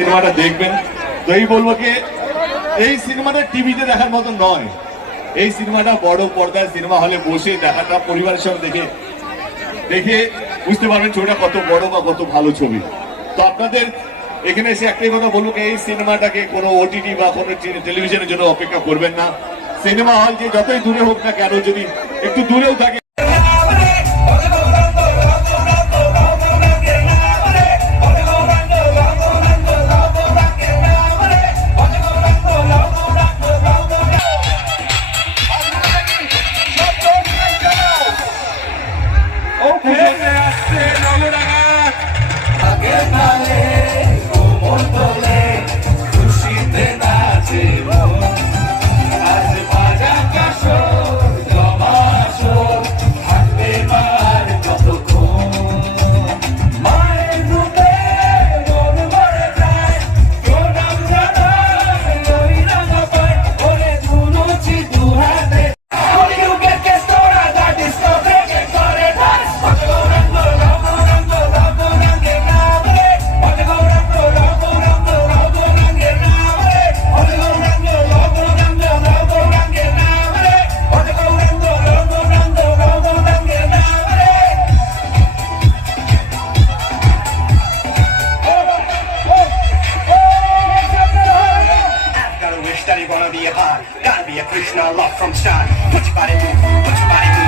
সিনেমাটা দেখবেন। তো এই বলবো কি, এই সিনেমাটা টিভিতে দেখার মতো নয়, এই সিনেমাটা বড় পর্দায় সিনেমা হলে বসে দেখাটা, পরিবারের সঙ্গে দেখে বুঝতে পারবেন ছবিটা কত বড় বা কত ভালো ছবি। তো আপনাদের এখানে এসে একটাই কথা বলবো, এই সিনেমাটাকে কোনো ওটিটি বা কোনো টেলিভিশনের জন্য অপেক্ষা করবেন না। সিনেমা হল যে যতই দূরে হোক না কেন, যদি একটু দূরেও থাকে, Gotta be a high, gotta be a Krishna love from start. Put your body move, put your body move.